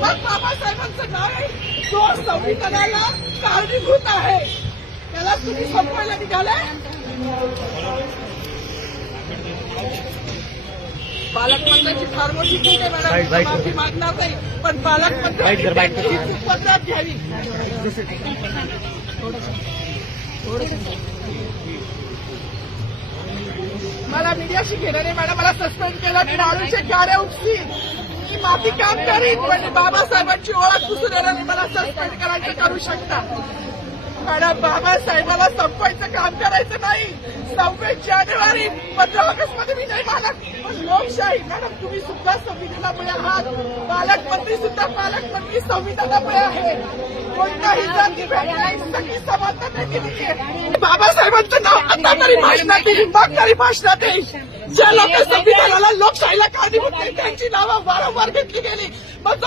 मग बाबासाहेबांचं नाव आहे जो संविधानाला कारणीभूत आहे त्याला तुम्ही संपवायला निघालाय. पालकमंत्र्यांची फार मोठी चूक आहे मॅडम, माफी मागणार नाही, पण पालकमंत्र्यांची पद्धत घ्यावी. मला मीडियाशी घेणं नाही मॅडम, मला सस्पेंड केलं, माणूसचे गाड्या उपसील, मी माफी काम करीन, पण बाबासाहेबांची ओळख पुसून येणार नाही. मला सस्पेंड करायचं करू शकता मॅडम. बाबासाहेबाला संपवायचं काम करायचं नाही. 26 जानेवारी 15 ऑगस्ट मध्ये मी नाही मागत, पण लोकशाही मॅडम तुम्ही सुद्धा संविधानामुळे आहात, पालकमंत्री सुद्धा पालकमंत्री संविधानामुळे आहे. कोणताही जाती सगळी समानता केली आहे. बाबासाहेबांचं नाव आता तरी भाषणात येईल, मग तरी भाषणात येईल. ज्या लोक संविधानाला लोकशाहीला कारणीभूत त्यांची नावं वारंवार घेतली गेली, मग